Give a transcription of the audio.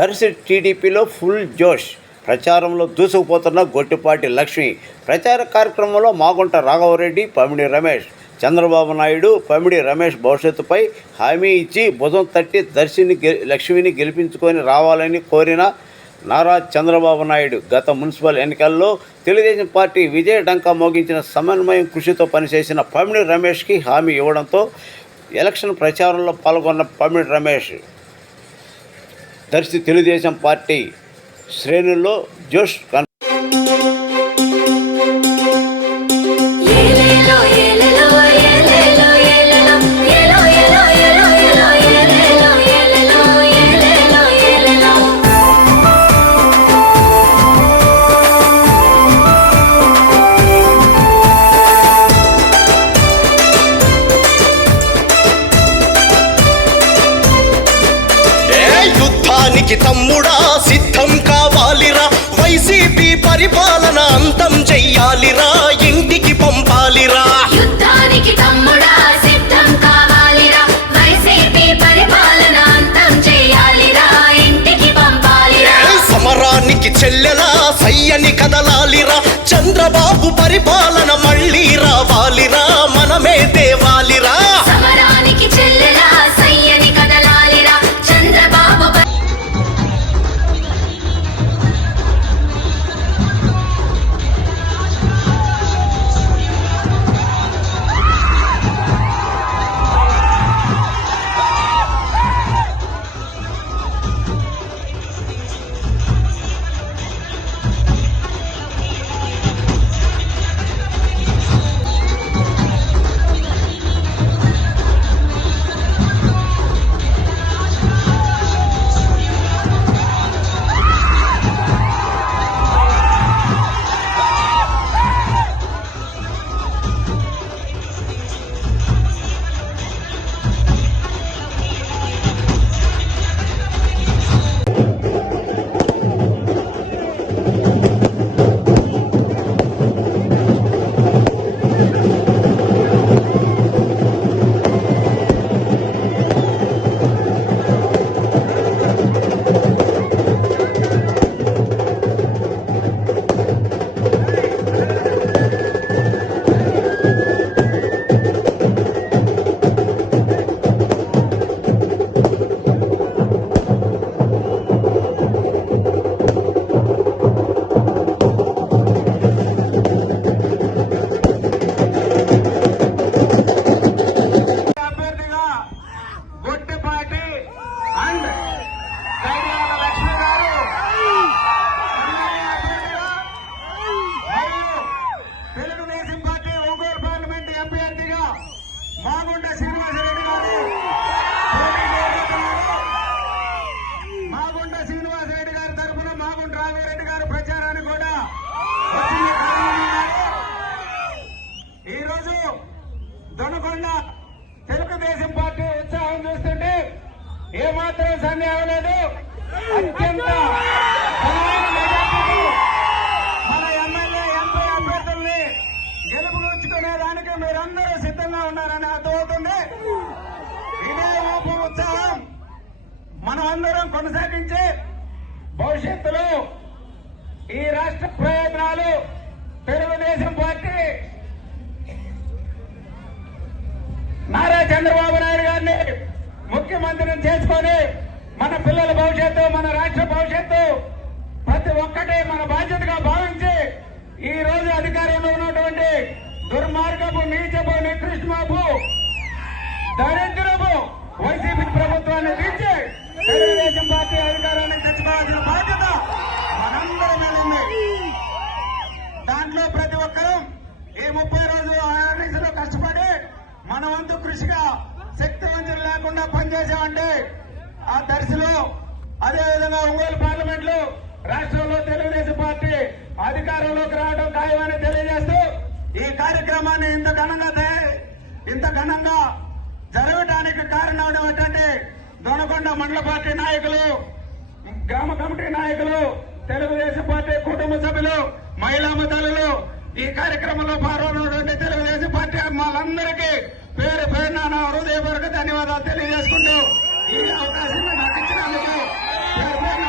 దర్శి టీడీపీలో ఫుల్ జోష్. ప్రచారంలో దూసుకుపోతున్న గొట్టిపాటి లక్ష్మి. ప్రచార కార్యక్రమంలో మాగుంట రాఘవరెడ్డి, పమిడి రమేష్. చంద్రబాబు నాయుడు, పమిడి రమేష్ భవిష్యత్తుపై హామీ ఇచ్చి భుజం తట్టి లక్ష్మిని గెలిపించుకొని రావాలని కోరిన నారా చంద్రబాబు నాయుడు గత మున్సిపల్ ఎన్నికల్లో తెలుగుదేశం పార్టీ విజయ డంకా మోగించిన సమన్వయం కృషితో పనిచేసిన పమిడి రమేష్కి హామీ ఇవ్వడంతో ఎలక్షన్ ప్రచారంలో పాల్గొన్న పమిడి రమేష్ దర్శి తెలుగుదేశం పార్టీ శ్రేణుల్లో జోష్ తమ్ముడా సిద్ధం కావాలిరా, వైసీపీ పరిపాలన అంతం చెయ్యాలిరా, ఇంటికి పంపాలిరా. యుద్ధానికి తమ్ముడా సిద్ధం కావాలిరా, వైసీపీ పరిపాలన అంతం చెయ్యాలిరా, ఇంటికి పంపాలిరా. సమరానికి చెల్లెలా సయ్యని కదలాలిరా, చంద్రబాబు పరిపాలన మళ్ళీ రావాలిరా, మనమే దేవాలిరా. సమరానికి చెల్లెలా సయ్యని కదలాలిరా, చంద్రబాబు తెలుగుదేశం పార్టీ ఉత్సాహం చూస్తుంటే ఏమాత్రం సందేహం లేదు. అత్యంత మన ఎమ్మెల్యే ఎంపీ అభ్యర్థుల్ని గెలుపుకొచ్చుకునేదానికి మీరందరూ సిద్ధంగా ఉన్నారని అర్థమవుతుంది. ఇదే ఊపు ఉత్సాహం మనం అందరం కొనసాగించి భవిష్యత్తులో ఈ రాష్ట్ర ప్రయోజనాలు తెలుగుదేశం పార్టీ నారా చంద్రబాబు నాయుడు గారిని ముఖ్యమంత్రిని చేసుకొని మన పిల్లల భవిష్యత్తు, మన రాష్ట్ర భవిష్యత్తు ప్రతి ఒక్కటి మన బాధ్యతగా భావించి ఈ రోజు అధికారంలో ఉన్నటువంటి దుర్మార్గపు, నీచపు, నికృష్టపు, దరిద్రపు వైసీపీ ప్రభుత్వాన్ని దించి తెలుగుదేశం పార్టీ అధికారాన్ని తెచ్చుకోవాల్సిన బాధ్యత మనందరి మీద ఉంది. దాంట్లో ప్రతి ఒక్కరూ ఈ 30 రోజులు ఆర్ఎస్లో కష్టపడి మన వంతు కృషిగా శక్తి వంచన లేకుండా పనిచేసామంటే ఆ దర్శిలో, అదేవిధంగా ఒంగోలు పార్లమెంట్ లో రాష్ట్రంలో తెలుగుదేశం పార్టీ అధికారంలోకి రావడం ఖాయమని తెలియజేస్తూ ఈ కార్యక్రమాన్ని ఇంత ఘనంగా జరగడానికి కారణం ఏంటంటే దొనకొండ మండల పార్టీ నాయకులు, గ్రామ కమిటీ నాయకులు, తెలుగుదేశం పార్టీ కుటుంబ సభ్యులు, మహిళా మతాలు ఈ కార్యక్రమంలో పాల్గొన్నటువంటి తెలుగుదేశం పార్టీ వాళ్ళందరికీ పేరు పేరున నా హృదయపూర్వక ధన్యవాదాలు తెలియజేసుకుంటూ ఈ అవకాశాన్ని నాకు ఇచ్చినందుకు పేరు పేరున